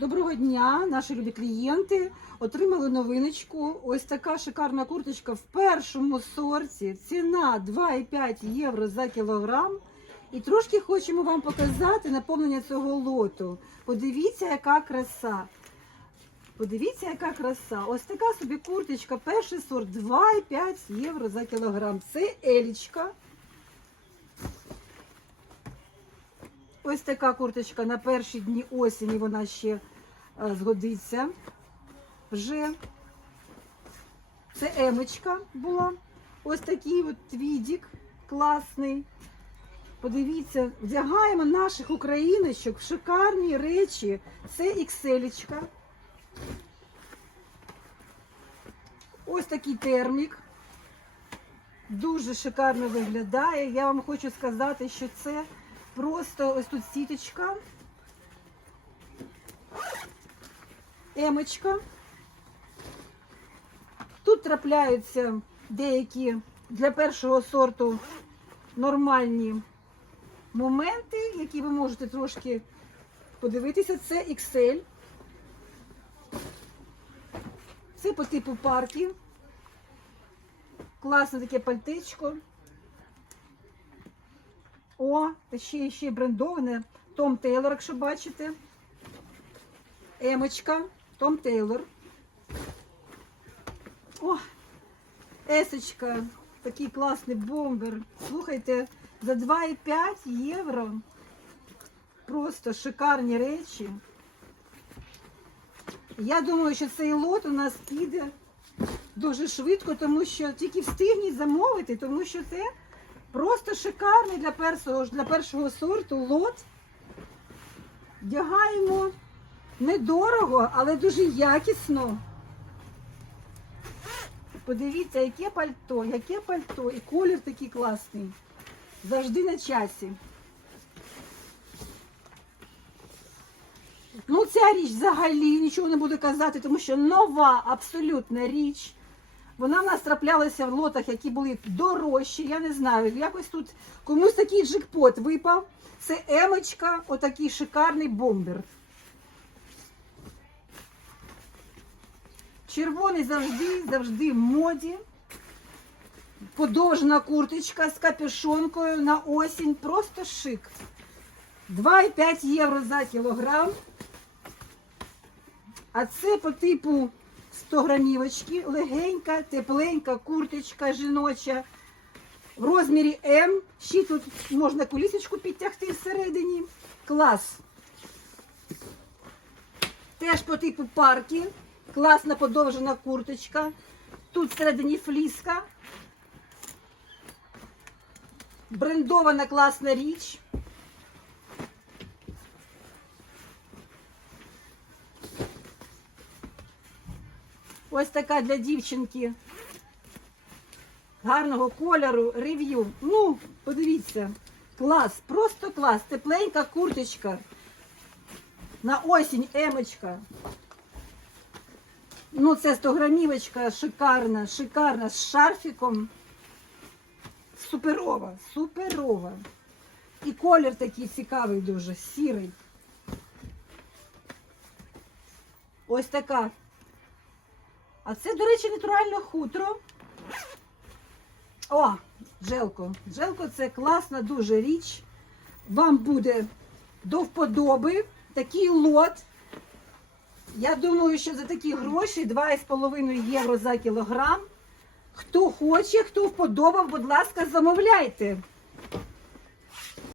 Доброго дня, наші любі клієнти. Отримали новиночку. Ось така шикарна курточка в першому сорті. Ціна 2,5 євро за кілограм. І трошки хочемо вам показати наповнення цього лоту. Подивіться, яка краса. Подивіться, яка краса. Ось така собі курточка, перший сорт 2,5 євро за кілограм. Це елічка. Ось така курточка на перші дні осені вона ще е, згодиться вже. Це емочка була. Ось такий от твідік класний. Подивіться, вдягаємо наших україночок в шикарні речі. Це ікселічка. Ось такий термік. Дуже шикарно виглядає. Я вам хочу сказати, що це просто ось тут сіточка. Емочка. Тут трапляються деякі для першого сорту нормальні моменти, які ви можете трошки подивитися. Це XL. Це по типу парки. Класне таке пальтичко. О, ще, ще брендоване. Том Тейлор, якщо бачите. Емочка, Том Тейлор. О, Есочка, такий класний бомбер. Слухайте, за 2,5 євро. Просто шикарні речі. Я думаю, що цей лот у нас піде дуже швидко, тому що тільки встигніть замовити, тому що це просто шикарний для першого, для першого сорту лот. Вдягаємо недорого, але дуже якісно. Подивіться, яке пальто, яке пальто, і колір такий класний. Завжди на часі. Ну, ця річ взагалі нічого не буду казати, тому що нова абсолютна річ. Вона в нас траплялася в лотах, які були дорожчі. Я не знаю. Якось тут комусь такий джекпот випав. Це емочка, отакий шикарний бомбер. Червоний завжди, завжди в моді. Подовжена курточка з капюшонкою на осінь. Просто шик. 2,5 євро за кілограм. А це по типу 100 грамівочки, легенька, тепленька курточка жіноча. В розмірі М. Ще тут можна кулісочку підтягти всередині. Клас. Теж по типу парки. Класна подовжена курточка. Тут всередині фліска. Брендована класна річ. Ось така для дівчинки гарного кольору, рев'ю. Ну, подивіться, клас, просто клас. Тепленька курточка. На осінь емочка. Ну, це 100 грамівочка, шикарна, шикарна, з шарфіком. Суперова, суперова. І колір такий цікавий дуже, сірий. Ось така. А це, до речі, натуральне хутро. О, джелко. Джелко це класна дуже річ. Вам буде до вподоби такий лот. Я думаю, що за такі гроші 2,5 євро за кілограм. Хто хоче, хто вподобав, будь ласка, замовляйте.